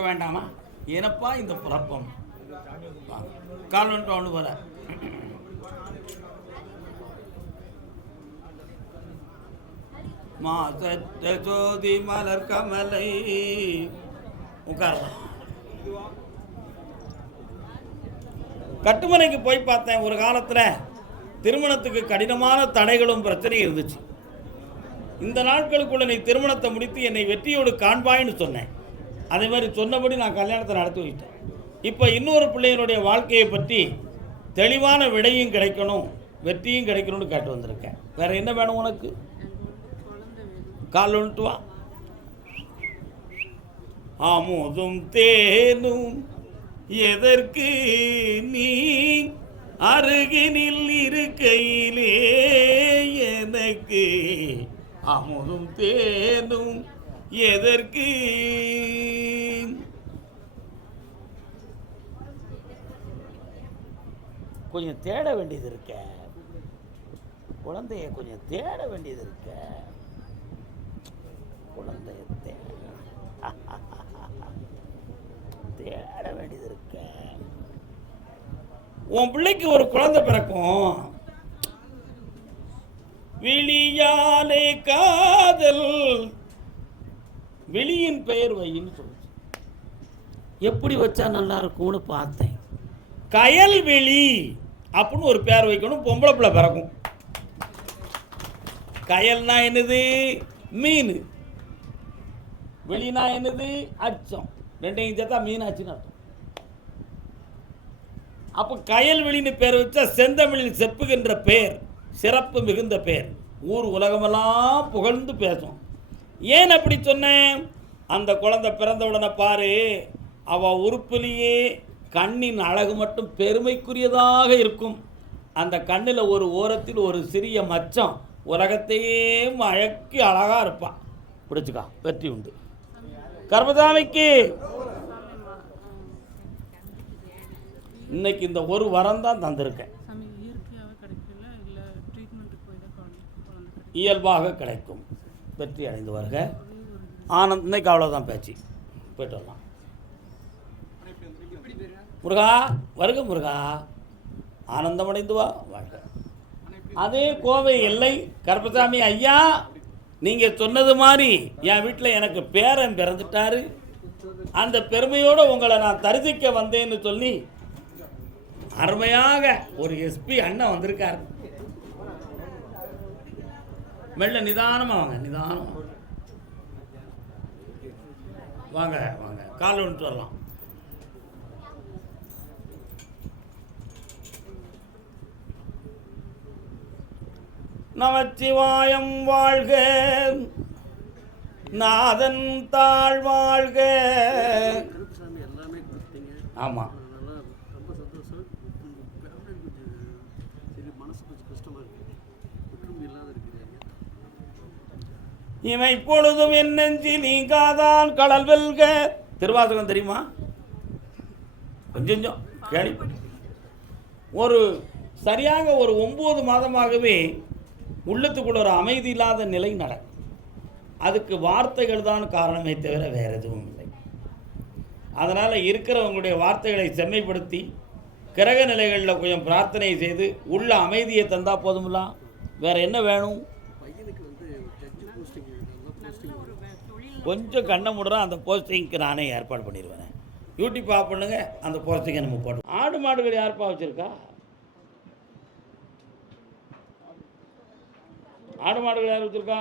கேட்க வேண்டாமா? ஏனப்பா இந்த குழப்பம்? கால் வந்துட்டு ஒன்று போல மாசற்ற ஜோதி மலர் கமலை உட்காரலாம். கட்டுமனைக்கு போய் பார்த்தேன். ஒரு காலத்தில் திருமணத்துக்கு கடினமான தடைகளும் பிரச்சனையும் இருந்துச்சு. இந்த நாட்களுக்குள்ள நீ திருமணத்தை முடித்து என்னை வெற்றியோடு காண்பாயின்னு சொன்னேன். அதே மாதிரி சொன்னபடி நான் கல்யாணத்தை நடத்தி வைட்டேன். இப்போ இன்னொரு பிள்ளைகளுடைய வாழ்க்கையை பற்றி தெளிவான விடையும் கிடைக்கணும், வெற்றியும் கிடைக்கணும்னு கேட்டு வந்திருக்கேன். வேற என்ன வேணும் உனக்கு? கால் வந்துட்டு வா. ஆமோதும் தேனும் எதற்கு நீ அருகினில் இருக்கையிலே எனக்கு, அமுதும் தேனும் எதற்கு? கொஞ்சம் தேட வேண்டியது இருக்க குழந்தைய, கொஞ்சம் தேட வேண்டியது இருக்க குழந்தைய தேட வேண்டியது இருக்க. உன் பிள்ளைக்கு ஒரு குழந்தை பிறக்கும். விழியாலே காதல், விழியின் பெயர் வையின்னு சொல்லுச்சு. எப்படி வச்சா நல்லா இருக்கும்னு பார்த்தேன். கயல்விழி அப்படின்னு ஒரு பேர் வைக்கணும். பொம்பளை பிள்ளை பிறக்கும். கயல்னா என்னது? மீன். வெளினா என்னது? அச்சம். ரெண்டையும் சேர்த்தா மீனாச்சுன்னு அர்த்தம். அப்போ கயல்வெளின்னு பேர் வச்சா செந்தமிழில் செப்புகின்ற பேர், சிறப்பு மிகுந்த பேர், ஊர் உலகமெல்லாம் புகழ்ந்து பேசும். ஏன் அப்படி சொன்னேன்? அந்த குழந்தை பிறந்த உடனே பாரு, அவள் உறுப்பிலேயே கண்ணின் அழகு மட்டும் பெருமைக்குரியதாக இருக்கும். அந்த கண்ணில் ஒரு ஓரத்தில் ஒரு சிறிய மச்சம் உலகத்தையே மயக்கி அழகாக இருப்பான். பிடிச்சிக்கா, வெற்றி உண்டு. கர்மசாமிக்கு இன்னைக்கு இந்த ஒரு வரம் தான் தந்திருக்கேன். இயல்பாக கிடைக்கும். வெற்றி அடைந்து வருக. ஆனந்த். இன்னைக்கு அவ்வளோதான் பேச்சு. போயிட்டு வரலாம். முருகா வருக. முருகா ஆனந்தமடைந்து வா. வாழ்க. அதே கோவை எல்லை கருப்பசாமி ஐயா, நீங்கள் சொன்னது மாதிரி என் வீட்டில் எனக்கு பேரன் பிறந்துட்டாரு. அந்த பெருமையோடு உங்களை நான் தரிசிக்க வந்தேன்னு சொல்லி அருமையாக ஒரு எஸ்பி அண்ணன் வந்திருக்கார். மெல்ல நிதானமாக வாங்க, நிதானம் வாங்க வாங்க. கால் வந்துட்டு வரலாம். நமச்சிவாயம் வாழ்க, நாதன் தாழ் வாழ்க. ஆமாம், இவன் இப்பொழுதும் என் நெஞ்சி நீங்காதான் கடல் வெல்க. திருவாசகம் தெரியுமா? கொஞ்சம் கேள்விப்பட்டு. ஒரு சரியாக ஒரு 9 மாதமாகவே உள்ளத்துக்குள்ள ஒரு அமைதி இல்லாத நிலை நடக்கும். அதுக்கு வார்த்தைகள் தான் காரணமே தவிர வேறு எதுவும் இல்லை. அதனால் இருக்கிறவங்களுடைய வார்த்தைகளை செம்மைப்படுத்தி கிரக நிலைகளில் கொஞ்சம் பிரார்த்தனை செய்து உள்ள அமைதியை தந்தால் போதும்லாம். வேறு என்ன வேணும்? கொஞ்சம் கண்ணை முடுறோம். அந்த போஸ்டிங்க்கு நானே ஏற்பாடு பண்ணிடுவேன். யூடியூப் ஆஃப் பண்ணுங்க, அந்த போஸ்டிங்கை நம்ம போடுறோம். ஆடு மாடுகள் யாருப்பா வச்சுருக்கா? ஆடு மாடுகள் யார் வச்சுருக்கா?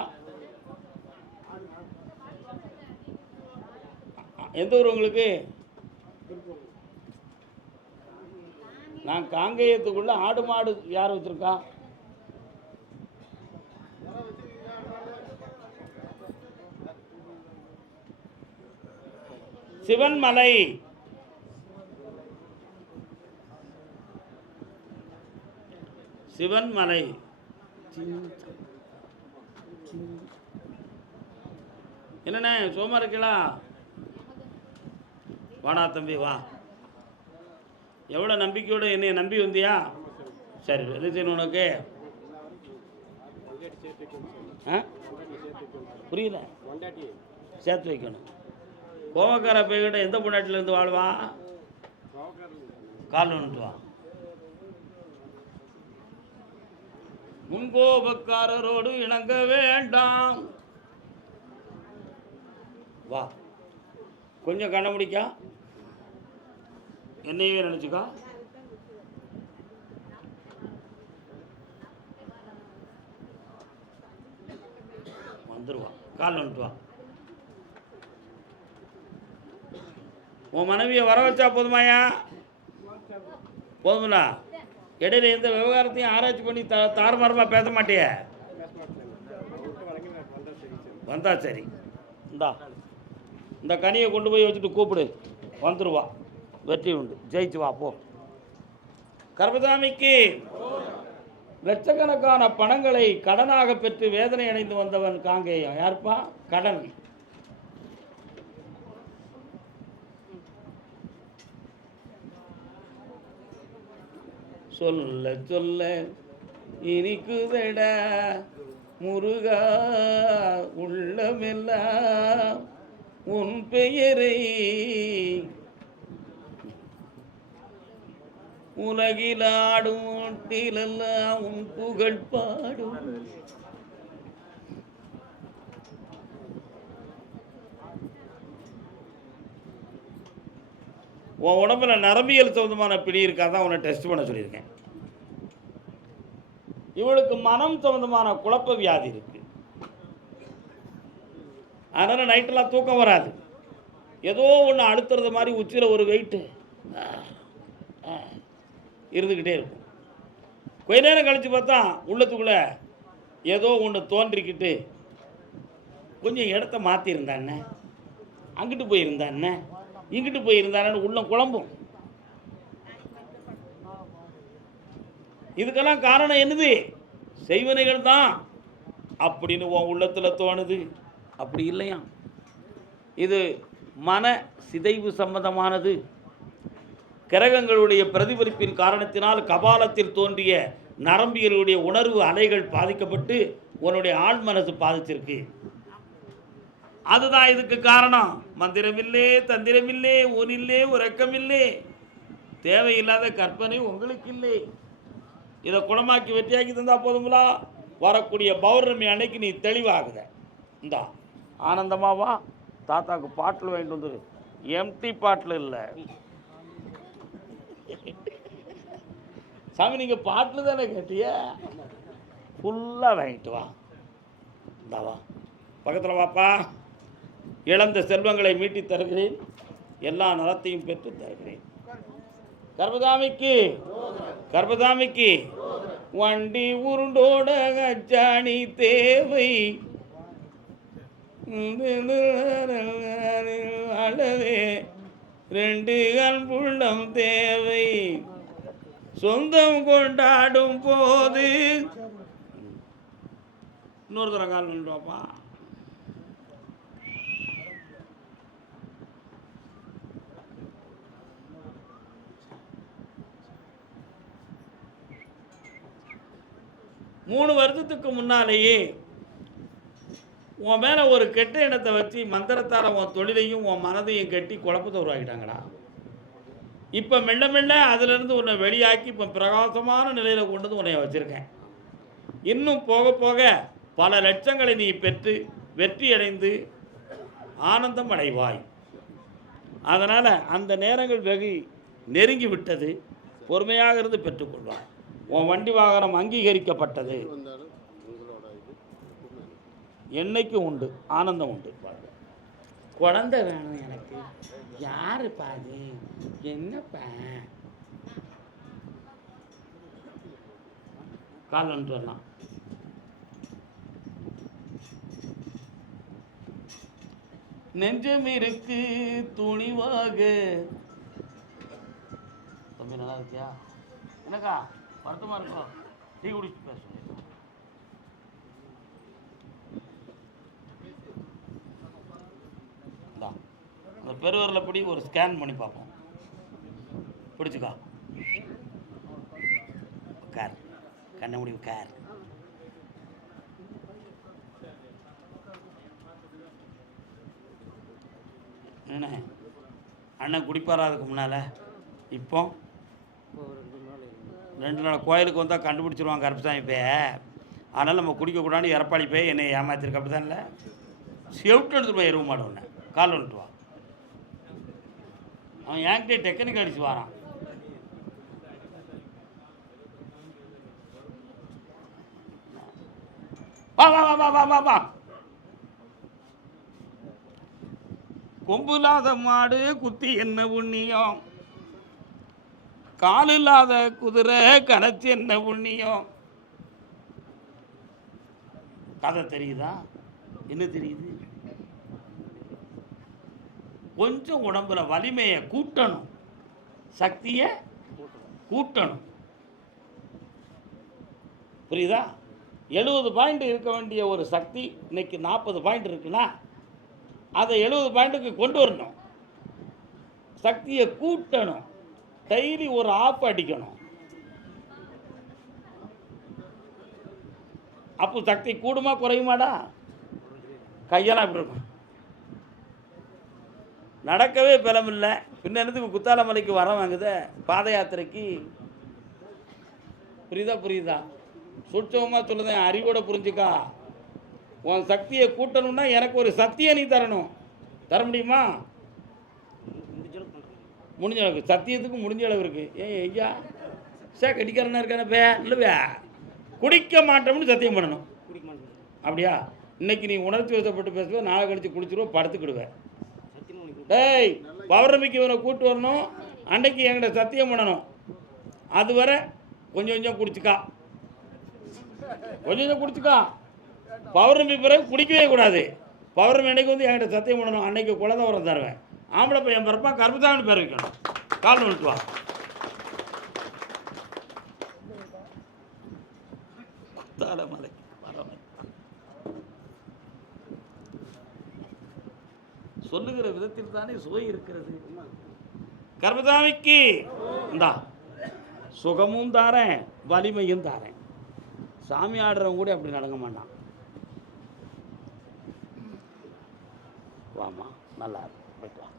எந்த ஊர் உங்களுக்கு? நான் காங்கேயத்துக்குள்ள ஆடு மாடு யார் வச்சுருக்கா? சிவன்மலை. சிவன்மலை என்னண்ணே சோமா இருக்கலா? வாடா தம்பி வா. எவ்வளோ நம்பிக்கையோடு என்னை நம்பி வந்தியா? சரி, என்ன செய்யணும் உனக்கு? புரியல? சேர்த்து வைக்கணும். கோவக்கார பையன்கிட்ட எந்த பொண்டாட்டிலேருந்து வாழ்வா? கால் வந்துட்டு வா. முன்கோபக்காரரோடு இணங்க வேண்டாம். வா, கொஞ்சம் கண்ண முடிக்கா, என்னையவே நினச்சிக்கா. வந்துடுவா, கால் வந்துட்டு வா. உன் மனைவியை வர வச்சா போதுமாயா? போதுங்களா? இடையில எந்த விவகாரத்தையும் ஆராய்ச்சி பண்ணி தாறுமாறமாக பேச மாட்டிய. வந்தா சரி. இந்த கனியை கொண்டு போய் வச்சுட்டு கூப்பிடு, வந்துடுவா. வெற்றி உண்டு, ஜெயிச்சு வா போ. கர்மசாமிக்கு லட்சக்கணக்கான பணங்களை கடனாக பெற்று வேதனை அடைந்து வந்தவன் காங்கேயம். யாருப்பா? கடன். சொல்ல சொல்ல இனிக்குதட முருகா உள்ளமெல்லாம் உன் பெயரை உலகிலாடும் ஒட்டிலெல்லாம் உன் புகழ் பாடும். உன் உடம்புல நரம்பியல் சம்பந்தமான பிடி இருக்காதான் உன்னை டெஸ்ட் பண்ண சொல்லியிருக்கேன். இவளுக்கு மனம் சம்பந்தமான குழப்ப வியாதி இருக்கு. அதனால் நைட்டெல்லாம் தூக்கம் வராது. ஏதோ ஒன்று அழுத்துறது மாதிரி உச்சியில் ஒரு வெயிட்டு இருந்துக்கிட்டே இருக்கும். கொஞ்ச நேரம் கழித்து பார்த்தா உள்ளத்துக்குள்ளே ஏதோ ஒன்று தோன்றிக்கிட்டு கொஞ்சம் இடத்த மாற்றிருந்தானே, அங்கிட்டு போயிருந்தானே, இங்கிட்டு போயிருந்தானு உள்ளம் குழம்பும். இதுக்கெல்லாம் காரணம் என்னது? செய்வனைகள் தான் அப்படின்னு உன் உள்ளத்தில் தோணுது. அப்படி இல்லையா? இது மன சிதைவு சம்பந்தமானது. கிரகங்களுடைய பிரதிபலிப்பின் காரணத்தினால் கபாலத்தில் தோன்றிய நரம்பியலுடைய உணர்வு அலைகள் பாதிக்கப்பட்டு உன்னுடைய ஆழ் மனசு பாதிச்சிருக்கு. அதுதான் இதுக்கு காரணம். மந்திரமில்லே, தந்திரமில்லே, ஊனில்லே, உறக்கமில்லே, தேவையில்லாத கற்பனை உங்களுக்கு இல்லை. இதை குணமாக்கி வெற்றியாக்கி தந்தா போதுங்களா? வரக்கூடிய பௌர்ணமி அன்னைக்கு நீ தெளிவாகுத. இந்தா ஆனந்தமாவா, தாத்தாவுக்கு பாட்டில் வாங்கிட்டு வந்துரு. எம்டி பாட்டில் இல்லை சாமி, நீங்கள் பாட்டில் தானே கேட்டிய, ஃபுல்லாக வாங்கிட்டு வா. இந்தாவா, பக்கத்தில் வாப்பா. இழந்த செல்வங்களை மீட்டி தருகிறேன், எல்லா நலத்தையும் பெற்று தருகிறேன். கர்மசாமிக்கு கர்மசாமிக்கு வண்டி உருண்டோட கச்சாணி தேவை, அளவே 2 அன்புள்ளம் தேவை, சொந்தம் கொண்டாடும் போது. இன்னொரு தர கால் பண்ணுவாப்பா. மூணு வருஷத்துக்கு முன்னாலேயே உன் மேலே ஒரு கெட்ட எண்ணத்தை வச்சு மந்திரத்தால் உன் தொழிலையும் உன் மனதையும் கட்டி குழப்பத்தை உருவாக்கிட்டாங்கடா. இப்போ மெல்ல மெல்ல அதிலிருந்து உன்னை வெளியாக்கி இப்போ பிரகாசமான நிலையில் கொண்டு வந்து உன்னை வச்சுருக்கேன். இன்னும் போக போக பல லட்சங்களை நீ பெற்று வெற்றி அடைந்து ஆனந்தம் அடைவாய். அதனால் அந்த நேரங்கள் வெகு நெருங்கி விட்டது. பொறுமையாக இருந்து பெற்றுக்கொள்வாய். உன் வண்டி வாகனம் அங்கீகரிக்கப்பட்டது. என்னைக்கும் உண்டு, ஆனந்தம் உண்டு. குழந்தை வேணும் எனக்கு. யாரு பாது? என்னப்பா? கால் வந்துட்டு வரலாம். நெஞ்சம் இருக்கு துணிவாக. தம்பி நல்லா இருக்கியா? என்னக்கா வருத்தமா இருக்கும்? டீ குடிச்சு பேச. அந்த பெருவரில் பிடி, ஒரு ஸ்கேன் பண்ணி பார்ப்போம். பிடிச்சிக்கா, உட்கார், கண்ண முடி உட்கார். என்ன அண்ணன் குடிப்பாரா அதுக்கு முன்னால்? இப்போ 2 நாள் கோயிலுக்கு வந்தால் கண்டுபிடிச்சிருவாங்க கருப்பசாமி பே. அதனால் நம்ம குடிக்கக்கூடாதுன்னு எரப்பாளி போய் என்னை ஏமாத்திருக்க. அப்படி தான் இல்லை, செவிட்டு எடுத்துட்டு போய் எருவ மாட்டேன் உன்னை கால் வந்துட்டு வா. அவன் என்கிட்டே டெக்னிக் அடிச்சு வரான். வா வா வா வா வா வா. கொம்பு இல்லாத மாடு குத்தி என்ன புண்ணியம், கால் இல்லாத குதிரை கரைச்சி என்ன புண்ணியம். கதை தெரியுதா? என்ன தெரியுது? கொஞ்சம் உடம்புல வலிமையை கூட்டணும், சக்தியை கூட்டணும். புரியுதா? 70 பாயிண்ட் இருக்க வேண்டிய ஒரு சக்தி இன்னைக்கு 40 பாயிண்ட் இருக்குன்னா அதை 70 பாயிண்ட்டுக்கு கொண்டு வரணும். சக்தியை கூட்டணும். டெய்லி ஒரு ஆப் அடிக்கணும். அப்போ சக்தி கூடுமா குறையுமாடா? கையெல்லாம் இப்படி இருக்கும். நடக்கவே பலமில்லை, பின்ன என்னத்துக்கு குத்தால மலைக்கு வர வாங்குத பாத யாத்திரைக்கு? புரியுதா? சுட்சமாக சொல்லுதேன், அறிவோட புரிஞ்சுக்கா. உன் சக்தியை கூட்டணும்னா எனக்கு ஒரு சக்தியை நீ தரணும். தர முடியுமா? முடிஞ்ச அளவுக்கு. சத்தியத்துக்கு முடிஞ்ச அளவு இருக்கு. ஐயா கடிக்காரனா இருக்கான பே இல்லைவே, குடிக்க மாட்டோம்னு சத்தியம் பண்ணணும். அப்படியா? இன்னைக்கு நீ உணர்ச்சி வசப்பட்டு பேசுவ, நாளை கழிச்சு குடிச்சிருவோம், படுத்துக்கிடுவேன். டேய் பௌர்ணமிக்கு இவனை கூட்டு வரணும், அன்னைக்கு என்கிட்ட சத்தியம் பண்ணணும். அதுவரை கொஞ்சம் கொஞ்சம் குடிச்சுக்கா, கொஞ்சம் குடிச்சுக்கா. பௌர்ணமி பிறகு குடிக்கவே கூடாது. பௌர்ணமி அன்னைக்கு வந்து என்கிட்ட சத்தியம் பண்ணணும், அன்னைக்கு குழந்தை உரம் தருவேன். ஆம்பளை பையன் பிறப்பா, கருப்பசாமி பேர் வைக்கணும். கால் நிறுத்துவா. குத்தால மலை சொல்லுகிற விதத்தில் தானே சுவை இருக்கிறது. கருப்பசாமிக்கு இந்தா சுகமும் தாரேன், வலிமையும் தாரேன். சாமி ஆடுறவங்க கூட அப்படி நடங்க மாட்டான். வாமா, நல்லா இருக்கும்.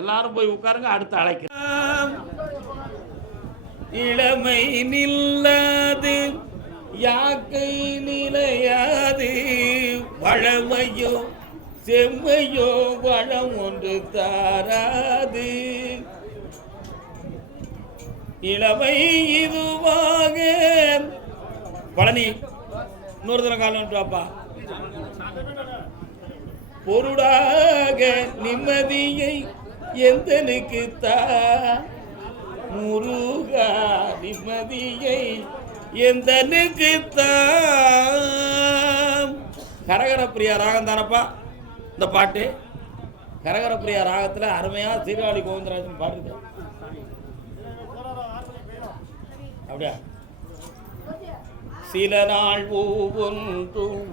எல்லாரும் போய் உட்காருங்க, அடுத்து அழைக்கிறேன். இளமை நில்லாது, யாக்கை நிலையாது, வளமையோ செம்மையோ வளம் ஒன்று தாராது. இளமை இதுவாக பழனி இன்னொரு தரம் காலம் வாப்பா. பொருளாக நிம்மதியை எந்தனுக்கு தா முருகா, நிம்மதியை எந்தனுக்கு தா. கரகரப்பிரியா ராகம் தானப்பா இந்த பாட்டு. கரகரப்பிரியா ராகத்தில் அருமையாக சீர்காழி கோவிந்தராஜன் பாடுது. அப்படியா? சில நாள் ஒவ்வொன்றும்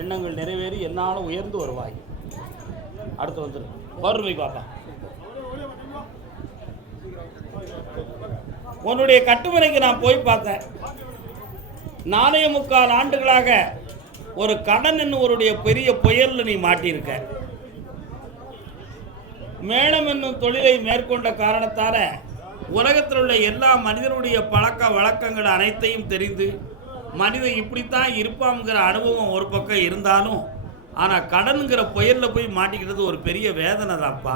எண்ணங்கள் நிறைவேறி என்னாலும் உயர்ந்து வருவாய். அடுத்து வந்துரு பௌர்ணமி பாப்பா. உன்னுடைய கட்டுமனைக்கு நான் போய் பார்த்தேன். 4.25 ஆண்டுகளாக ஒரு கடன் என்னுடைய பெரிய புயல்ல நீ மாட்டியிருக்க. மேளம் என்னும் தொழிலை மேற்கொண்ட காரணத்தால உலகத்தில் உள்ள எல்லா மனிதனுடைய பழக்க வழக்கங்கள் அனைத்தையும் தெரிந்து மனிதன் இப்படித்தான் இருப்பாங்கிற அனுபவம் ஒரு பக்கம் இருந்தாலும், ஆனால் கடன்கிற புயலில் போய் மாட்டிக்கிட்டது ஒரு பெரிய வேதனை தான்ப்பா.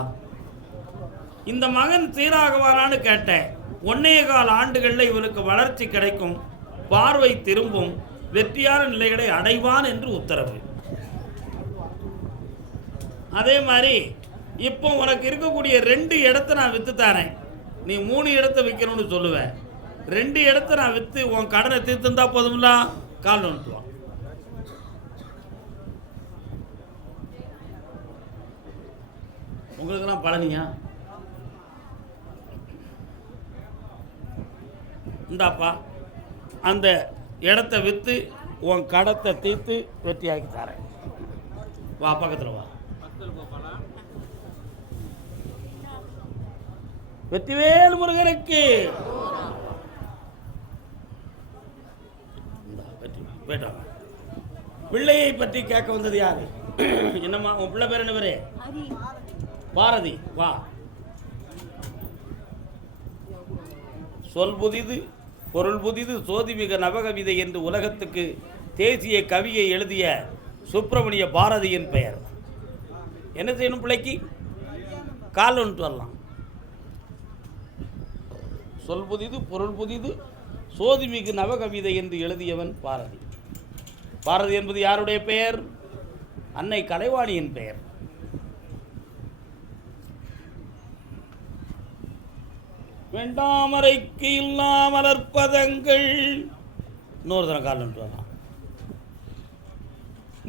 இந்த மகன் சீராகவானான்னு கேட்டேன். 1.25 ஆண்டுகளில் இவனுக்கு வளர்ச்சி கிடைக்கும், பார்வை திரும்பும், வெற்றியான நிலைகளை அடைவான் என்று உத்தரவு. அதே மாதிரி இப்போ உனக்கு இருக்கக்கூடிய 2 இடத்த நான் விற்று தரேன். நீ 3 இடத்த விற்கணும்னு சொல்லுவேன். 2 இடத்த நான் விற்று உன் கடனை தீர்த்துந்தா போதும்ல. கால் வந்துட்டுவான். உங்களுக்கெல்லாம் பழனியா? இந்தாப்பா அந்த இடத்த விற்று உன் கடத்தை தீர்த்து வெற்றியாக்கி தரேன். வா பக்கத்தில் வா. வெற்றிவேல் முருகனுக்கு பிள்ளையை பற்றி கேட்க வந்தது யாரு? என்னம்மா உன் பிள்ளை பேர் என்ன பேரு? பாரதி. வா. சொல் புதிது பொருள் புதிது சோதிமிக நவகவிதை என்று உலகத்துக்கு தேசிய கவியை எழுதிய சுப்பிரமணிய பாரதியின் பெயர். என்ன செய்யணும் பிள்ளைக்கு? கால் ஒன்று வரலாம். சொல் புதிது பொருள் புதிது சோதிமிகு நவகவிதை என்று எழுதியவன் பாரதி. பாரதி என்பது யாருடைய பெயர்? அன்னை கலைவாணியின் பெயர். வெண்டாமரைக்கு இல்லாமலற்பதங்கள். இன்னொரு தரம் கால் ஒன்று வரலாம்.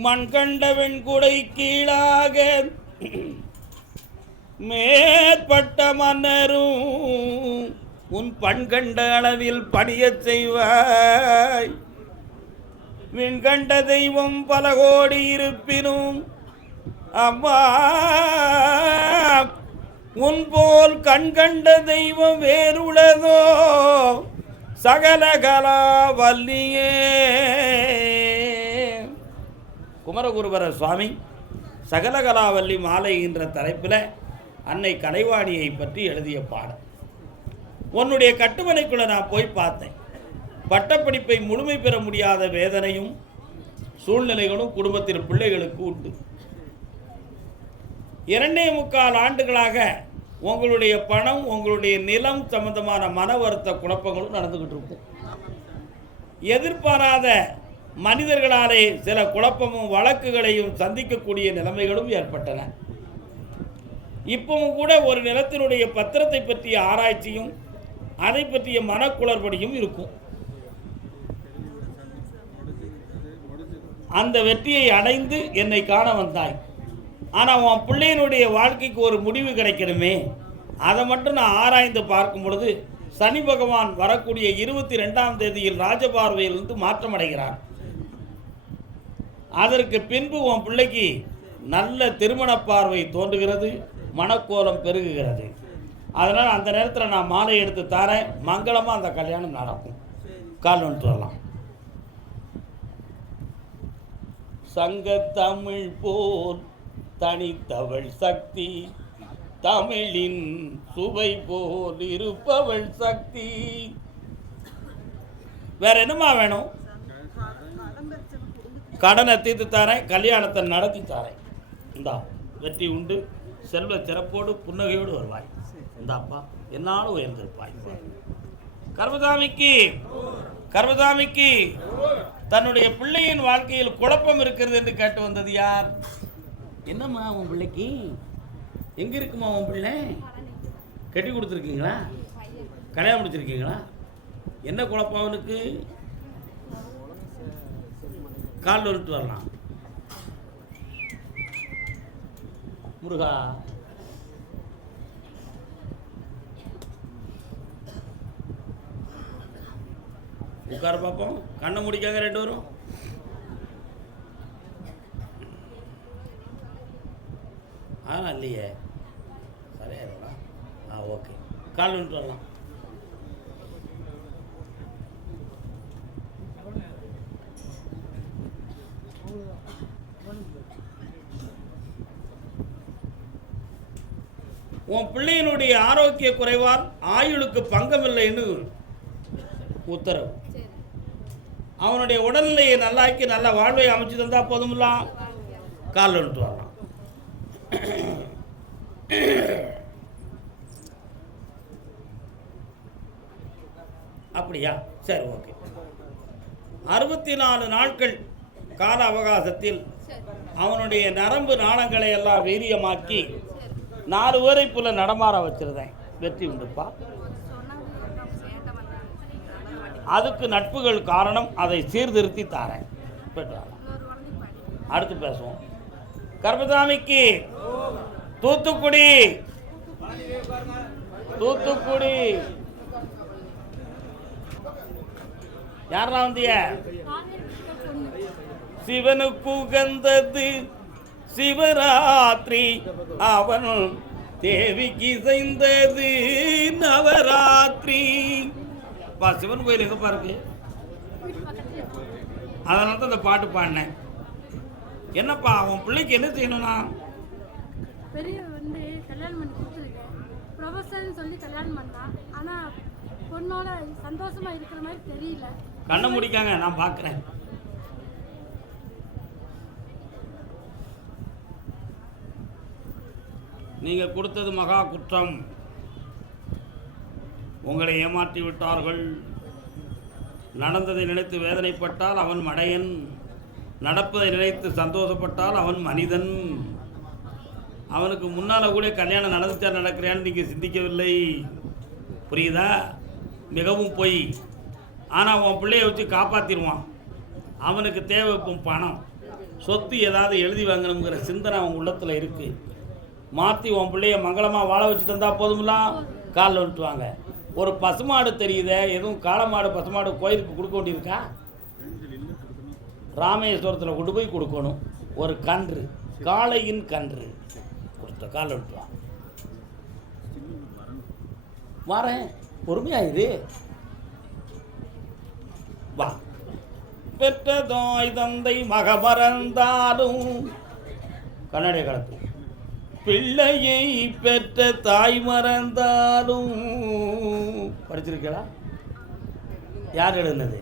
மண் கண்ட வெண்குடை கீழாக மேற்பட்ட மன்னரும் உன் பண் கண்ட அளவில் பணியச் செய்வாய். விண்கண்ட தெய்வம் பல கோடி இருப்பினும் அம்மா உன் போல் கண்கண்ட தெய்வம் வேறுளதோ சகலகலா வல்லியே. குமரகுருபர சுவாமி சகலகலாவல்லி மாலை என்ற தலைப்பில் அன்னை கலைவாணியை பற்றி எழுதிய பாடல். உன்னுடைய கட்டுமனைக்குள்ள நான் போய் பார்த்தேன். பட்டப்படிப்பை முழுமை பெற முடியாத வேதனையும் சூழ்நிலைகளும் குடும்பத்தின் பிள்ளைகளுக்கு உண்டு. 2.25 ஆண்டுகளாக உங்களுடைய பணம் உங்களுடைய நிலம் சம்பந்தமான மன வருத்த குழப்பங்களும் நடந்துகிட்டு இருக்கும். எதிர்பாராத மனிதர்களாலே சில குழப்பமும் வழக்குகளையும் சந்திக்கக்கூடிய நிலைமைகளும் ஏற்பட்டன. இப்பவும் கூட ஒரு நிலத்தினுடைய பத்திரத்தை பற்றிய ஆராய்ச்சியும் அதை பற்றிய மனக்குளறுபடியும் இருக்கும். அந்த வெற்றியை அடைந்து என்னை காண வந்தாய். ஆனால் உன் பிள்ளையினுடைய வாழ்க்கைக்கு ஒரு முடிவு கிடைக்கணுமே, அதை மட்டும் நான் ஆராய்ந்து பார்க்கும் பொழுது சனி பகவான் வரக்கூடிய 22ஆம் தேதியில் ராஜபார்வையிலிருந்து மாற்றமடைகிறார். அதற்கு பின்பு உன் பிள்ளைக்கு நல்ல திருமண பார்வை தோன்றுகிறது, மனக்கோலம் பெருகுகிறது. அதனால் அந்த நேரத்தில் நான் மாலை எடுத்து தரேன், மங்களமாக அந்த கல்யாணம் நடக்கும். கால் ஒன்று வரலாம். சங்கத்தமிழ் போல் தனித்தவள் சக்தி, தமிழின் சுவை போல் இருப்பவள் சக்தி. வேற என்னமா வேணும்? கடனை தீர்த்து தரேன், கல்யாணத்தை நடத்தி தரேன். இந்தா வெற்றி உண்டு, செல்வ சிறப்போடு புன்னகையோடு வருவாய். இந்தாப்பா என்னாலும் உயர்ந்திருப்பாய். கர்மசாமிக்கு தன்னுடைய பிள்ளையின் வாழ்க்கையில் குழப்பம் இருக்கிறது என்று கேட்டு வந்தது யார்? என்னம்மா உன் பிள்ளைக்கு எங்கே இருக்குமா உன் பிள்ளை? கட்டி கொடுத்துருக்கீங்களா? கல்யாணம் முடிச்சிருக்கீங்களா? என்ன குழப்பம் அவனுக்கு? கால் ஒருட்டு வரலாம். முருகா உட்கார பார்ப்போம். கண்ணை முடிக்காங்க ரெண்டு வரும். இல்லையே சரியா இருக்கா? ஓகே. கால் ஒன்று வரலாம். உன் பிள்ளையினுடைய ஆரோக்கிய குறைவால் ஆயுளுக்கு பங்கமில்லைன்னு உத்தரவு. அவனுடைய உடல்நிலையை நல்லாக்கி நல்ல வாழ்வை அமைச்சு தந்தா போதும்லாம். கால் ஒன்று வரலாம். அப்படியா? சரி, ஓகே. 64 நாட்கள் கால அவகாசத்தில் அவனுடைய நரம்பு நாளங்களை எல்லாம் வீரியமாக்கி 4 பேரை போல நடமாற வச்சிருந்தேன். வெற்றி உண்டுப்பா. அதுக்கு நட்புகள் காரணம், அதை சீர்திருத்தி தாரேன். அடுத்து பேசுவோம். கர்மசாமிக்கு தூத்துக்குடி யாரெல்லாம் வந்திய? சிவனுக்கு உகந்தது சிவராத்திரி, அவன் தேவிக்கு செய்தது நவராத்திரி. சிவன் கோயில் எங்கப்பா இருக்கு? அதனால தான் இந்த பாட்டு பாடினேன். என்னப்பா அவன் பிள்ளைக்கு என்ன செய்யணும்னா? பெரிய வந்து கல்யாணம் பண்ணி கொடுத்துருக்கேன். ப்ரொஃபஸர்னு சொல்லி கல்யாணம் பண்ணான். ஆனால் பொண்ணோட சந்தோஷமாக இருக்கிற மாதிரி தெரியல. கண்ணை முடிக்காங்க, நான் பார்க்குறேன். நீங்கள் கொடுத்தது மகா குற்றம். உங்களை ஏமாற்றி விட்டார்கள். நடந்ததை நினைத்து வேதனைப்பட்டால் அவன் மடையன், நடப்பதை நினைத்து சந்தோஷப்பட்டால் அவன் மனிதன். அவனுக்கு முன்னால் கூட கல்யாணம் நடந்துச்சா நடக்கிறேன்னு நீங்கள் சிந்திக்கவில்லை. புரியுதா? மிகவும் பொய். ஆனால் உன் பிள்ளைய வச்சு காப்பாற்றிடுவான். அவனுக்கு தேவை இப்போ பணம், சொத்து ஏதாவது எழுதி வாங்கணுங்கிற சிந்தனை அவன் உள்ளத்தில் இருக்குது. மாற்றி உன் பிள்ளைய மங்களமாக வாழ வச்சு தந்தால் போதும்லாம். காலில் விட்டுவாங்க. ஒரு பசுமாடு தெரியுதே, எதுவும் காளமாடு பசுமாடு கோயிலுக்கு கொடுக்க வேண்டியிருக்கா? ராமேஸ்வரத்தில் கொண்டு போய் கொடுக்கணும். ஒரு கன்று, காளையின் கன்று கொடுத்த காலில் விட்டுவான். வரேன், பொறுமையாயிரு. வா. பெற்றதாய் தந்தை மக மறந்தாலும் கண்ணாடிய காலத்து பிள்ளையை பெற்ற தாய் மறந்தாலும். படிச்சிருக்கா? யார் எழுதுனது?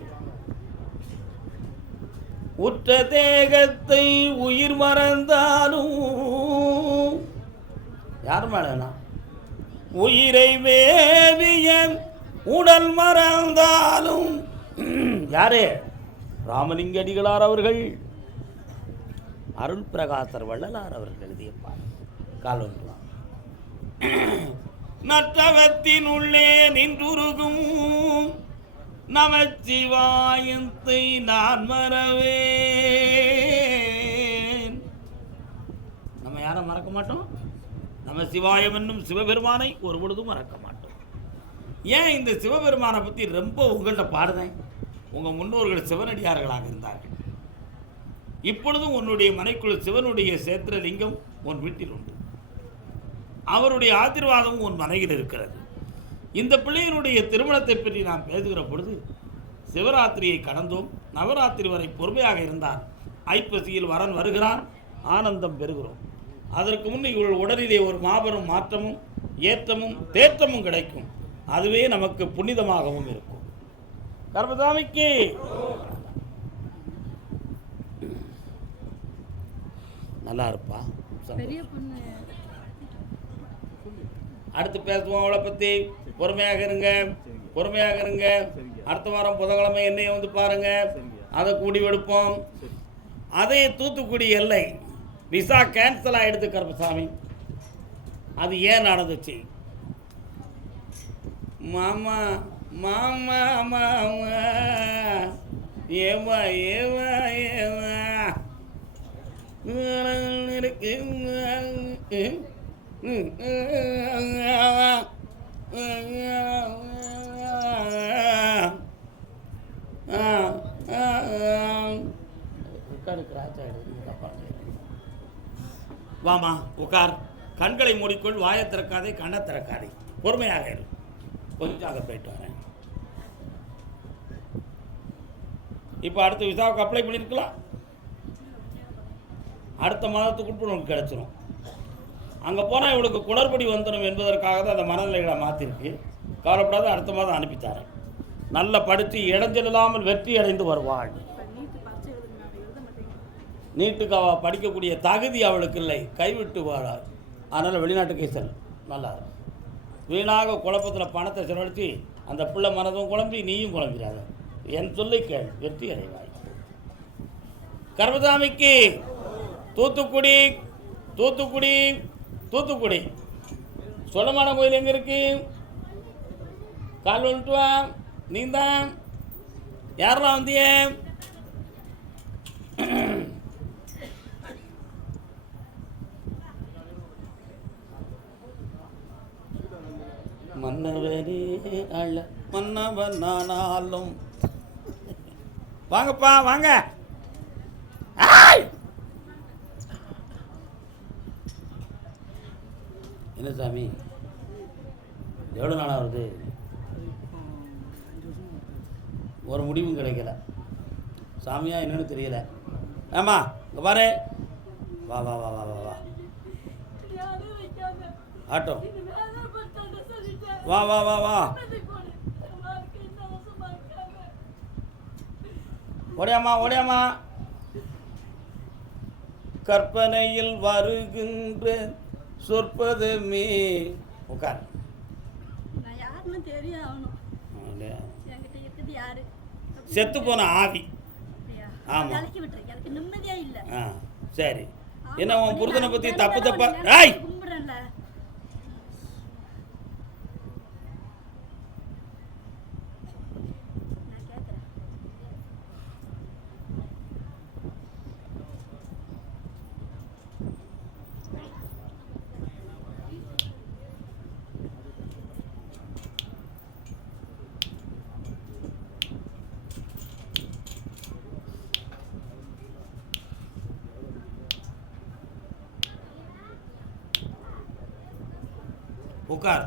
உற்ற தேகத்தை உயிர் மறந்தாலும். யார் மேலனா? உயிரை வேவிய உடல் மறந்தாலும். யாரே? ராமலிங்கடிகளார் அவர்கள், அருள் பிரகாசர் வள்ளலார் அவர்கள் எழுதியப்பார். கால் ஒன்றுவான். நற்றவத்தின் உள்ளே நின்றுருகும் நமச்சிவாயத்தை நான் மறவேன். நம்ம யாரை மறக்க மாட்டோம்? நம்ம சிவாயம் என்னும் சிவபெருமானை ஒரு பொழுதும் மறக்க மாட்டோம். ஏன் இந்த சிவபெருமானை பற்றி ரொம்ப உங்கள்கிட்ட பாடுதேன்? உங்கள் முன்னோர்கள் சிவனடியார்களாக இருந்தார்கள். இப்பொழுதும் உன்னுடைய மனைக்குள் சிவனுடைய சேத்திரலிங்கம் உன் வீட்டில் உண்டு. அவருடைய ஆசீர்வாதமும் உன் மனையில் இருக்கிறது. இந்த பிள்ளையினுடைய திருமணத்தை பற்றி நாம் பேசுகிற பொழுது சிவராத்திரியை கடந்தோம். நவராத்திரி வரை பொறுமையாக இருந்தார். ஐப்பசியில் வரன் வருகிறான், ஆனந்தம் பெறுகிறோம். அதற்கு முன் இவள் உடலிலே ஒரு மாபெரும் மாற்றமும் ஏற்றமும் தேற்றமும் கிடைக்கும். அதுவே நமக்கு புனிதமாகவும் இருக்கும். கர்மசாமிக்கு நல்லா இருப்பா. அடுத்து பேசுவோம் அவளை பற்றி. பொறுமையாக இருங்க, பொறுமையாக இருங்க. அடுத்த வாரம் புதன்கிழமை என்னையை வந்து பாருங்க, அதை கூடி எடுப்போம். அதே தூத்துக்குடி எல்லை விசா கேன்சல் ஆகிடுது கருப்பசாமி. அது ஏன் நடந்துச்சு? மாமா மாமா மாமா ஏவா ஏவா ஏவா இருக்கு. வாமா உட்கார். கண்களை மூடிக்கொள், வாயை திறக்காதே, கண்ணை திறக்காதே. பொறுமையாக இரு. கொஞ்சம் அங்கே போயிட்டு வரேன். இப்போ அடுத்த விசாவுக்கு அப்ளை பண்ணியிருக்கலாம். அடுத்த மாதத்துக்குள் உனக்கு கிடச்சிரும். அங்கே போனால் இவளுக்கு குளறுபடி வந்துடும் என்பதற்காக தான் அந்த மனநிலைகளை மாற்றிருக்கு. கவலைப்படாத, அடுத்த மாதம் அனுப்பித்தாரேன். நல்ல படித்து இடைஞ்சல் இல்லாமல் வெற்றி அடைந்து வருவாள். நீட்டுக்கு அவள் படிக்கக்கூடிய தகுதி அவளுக்கு இல்லை, கைவிட்டு வாழாள். அதனால் வெளிநாட்டுக்கே செல். நல்லா வீணாக குழப்பத்தில் பணத்தை செலவழித்து அந்த பிள்ளை மனதும் குழம்பி நீயும் குழம்பிடாத. என் சொல்லை கேள், வெற்றி அடைவாய். கர்மசாமிக்கு தூத்துக்குடி தூத்துக்குடி தூத்துக்குடி சொல்லமான கோயில் எங்கே இருக்கு? கால் வந்துட்டு வா. நீ தான் யாரெல்லாம் வந்திய? மன்னவனே அல்ல மன்னவன் நானாலும். வாங்கப்பா வாங்க. என்ன சாமி, எவ்வளோ நாளாக வருது? ஒரு முடிவும் கிடைக்கல. சாமியா என்னன்னு தெரியல. ஆமாம், இங்கே பாரு, வா வா வா வா வா வா யாரும் வைக்காத. ஆட்டோ இது வேணாம் பட்டான்னு சொல்லிட்டேன். வா வா வா வா நிம்மதி கொடு. என் வாழ்க்கை நாசமா இருக்காத. ஓடியாமா ஓடியாமா. கற்பனையில் வருகின்ற சொற்பதமே. உட்கார். நான் யாருன்னு தெரியும் ஆகணும். அப்படியா? என்கிட்ட இருக்குது யாரு? செத்து போன ஆவி. அப்படியா? ஆமா. கலக்கி விட்டுரு. எனக்கு நிம்மதியா இல்ல. ஆ சரி. என்ன ஆமா, உன் புருஷனை பற்றி நான் தப்பு தப்பா தினமும் ஏய் கும்பிடுறேன்ல. நான் கேட்கிறேன். உட்கார்.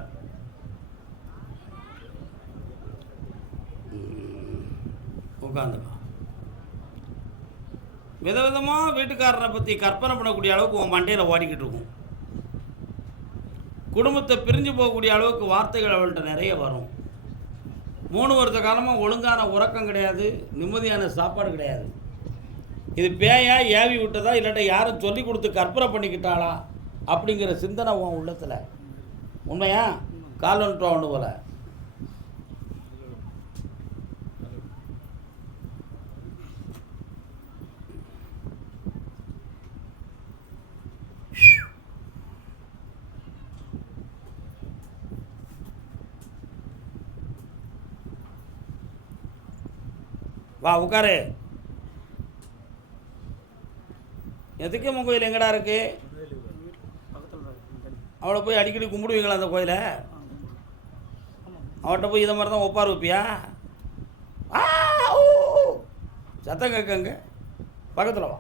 உட்காந்துக்கோ. விதவிதமாக வீட்டுக்காரரை பற்றி கற்பனை பண்ணக்கூடிய அளவுக்கு உன் மண்டையில் ஓடிக்கிட்டு இருக்கும். குடும்பத்தை பிரிஞ்சு போகக்கூடிய அளவுக்கு வார்த்தைகள் அவள்கிட்ட நிறைய வரும். 3 வருஷ காலமாக ஒழுங்கான உறக்கம் கிடையாது, நிம்மதியான சாப்பாடு கிடையாது. இது பேயா ஏவி விட்டதா இல்லாட்ட யாரும் சொல்லி கொடுத்து கற்பனை பண்ணிக்கிட்டாளா அப்படிங்கிற சிந்தனை உன் உள்ளத்தில். உண்மையா? கால் வந்துட்டோம் ஒன்று போல. வா உட்காரு. எதுக்கேம்மன் கோயில் எங்கடா இருக்கு? அவளை போய் அடிக்கடி கும்பிடுவீங்களா அந்த கோயிலை? அவட்ட போய் இதை மாதிரி தான் ஒப்பார் வைப்பியா? சத்தம் கேட்கங்க. பக்கத்தில் வா.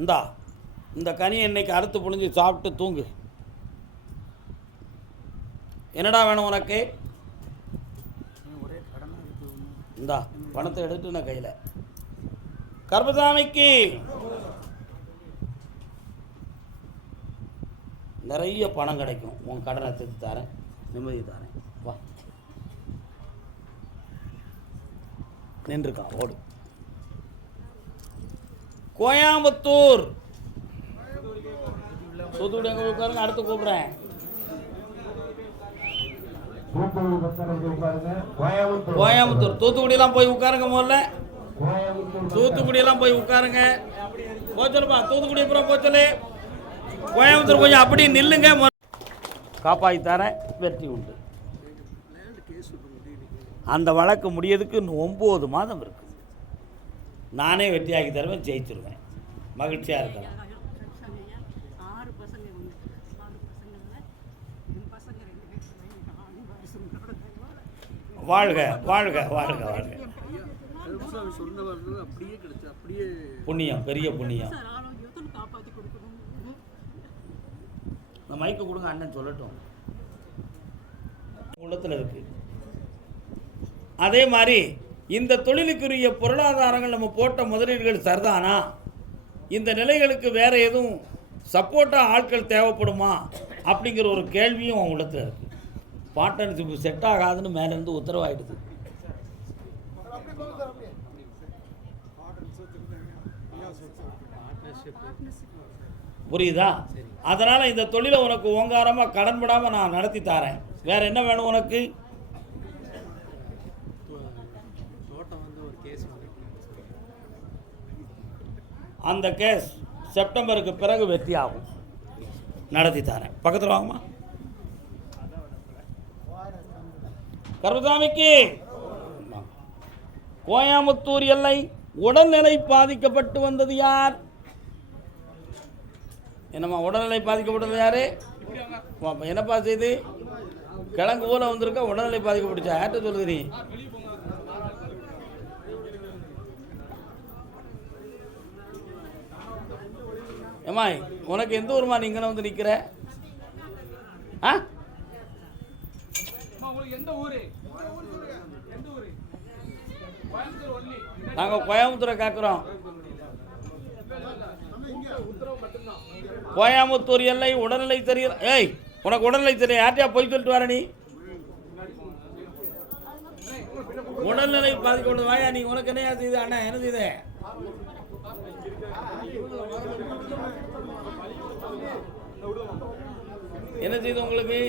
இந்தா இந்த கனியை இன்னைக்கு அறுத்து புழிஞ்சு சாப்பிட்டு தூங்கு. என்னடா வேணும் உனக்கு? இந்தா பணத்தை எடுத்து நான் கையில். கர்பசாமிக்கு நிறைய பணம் கிடைக்கும். உன் கடனை திருத்தி தரேன், நிம்மதி தரேன். வா நின்றுக்கான். ஓடு. கோயம்புத்தூர். தூத்துக்குடி எங்கே உட்காருங்க, அடுத்து கூப்பிட்றேன். கோயம்புத்தூர். தூத்துக்குடியெல்லாம் போய் உட்காருங்க. முதல்ல தூத்துக்குடியெல்லாம் போய் உட்காருங்க. போச்சலுப்பா, தூத்துக்குடி அப்புறம் போச்சலே. கோயம்புத்தூர் கொஞ்சம் அப்படியே நில்லுங்க. காப்பாற்றி தரேன், வெற்றி உண்டு. அந்த வழக்கு முடியதுக்கு இன்னும் 9 மாதம் இருக்கு. நானே வெற்றியாக்கி தருவேன், ஜெயிச்சிருவேன். மகிழ்ச்சியாக இருக்கலாம். 6 பசங்க உண்டு. 6 பசங்கள்ல என் பசங்க 2 பேர். வாழ்க வாழ்க வாழ்க வாழ்க. புண்ணியம், பெரிய புண்ணியம். காப்பாற்றி கொடுக்கணும். இந்த மைக்கு கொடுங்க, அண்ணன் சொல்லட்டும். உள்ளத்தில் இருக்கு. அதே மாதிரி இந்த தொழிலுக்குரிய பொருளாதாரங்கள் நம்ம போட்ட முதலீடுகள் சரிதானா? இந்த நிலைகளுக்கு வேற எதுவும் சப்போர்ட்டாக ஆட்கள் தேவைப்படுமா அப்படிங்கிற ஒரு கேள்வியும் அவன் உள்ளத்தில் இருக்கு. பார்ட்னர்ஷிப் செட் ஆகாதுன்னு மேலேருந்து உத்தரவாயிடுது. புரியுதா? அதனால் இந்த தொழிலை உனக்கு ஓங்காரமாக கடன்படாமல் நான் நடத்தி தரேன். வேற என்ன வேணும் உனக்கு? அந்த கேஸ் செப்டம்பருக்கு பிறகு வெற்றி ஆகும். நடத்தி தரேன். பக்கத்தில் வாங்கம்மா. கர்பசாமிக்கு கோயம்புத்தூர் எல்லை உடல்நிலை பாதிக்கப்பட்டு வந்தது யார்? என்னம்மா உடல்நிலை பாதிக்கப்பட்டது யாரு? என்னப்பா செய்து கிழங்கு போல வந்திருக்க உடல்நிலை பாதிக்கப்பட்டுச்சா? யார்கிட்ட சொல்லுது நீ? ஏம்மா உனக்கு எந்த ஊருமா நீ இங்கே வந்து நிற்கிற? ஆ நாங்கள் கோயம்புத்தூரை காக்குறோம். கோயம்புத்தூர் எல்லை உடல்நிலை தெரியல. ஏய், உனக்கு உடல்நிலை தெரியும், யார்ட்டையா போய் சொல்லிட்டு வர நீ? உடல்நிலை பாதிக்கொண்டு வாயா நீ. உனக்கு என்ன செய்யுது அண்ணா? என்ன செய்யுது? என்ன செய்யுது உங்களுக்கு?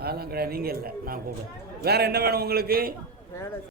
அதெல்லாம் கிடையாது, நீங்கள் இல்லை, நான் கூப்பிடுறேன். வேற என்ன வேணும் உங்களுக்கு?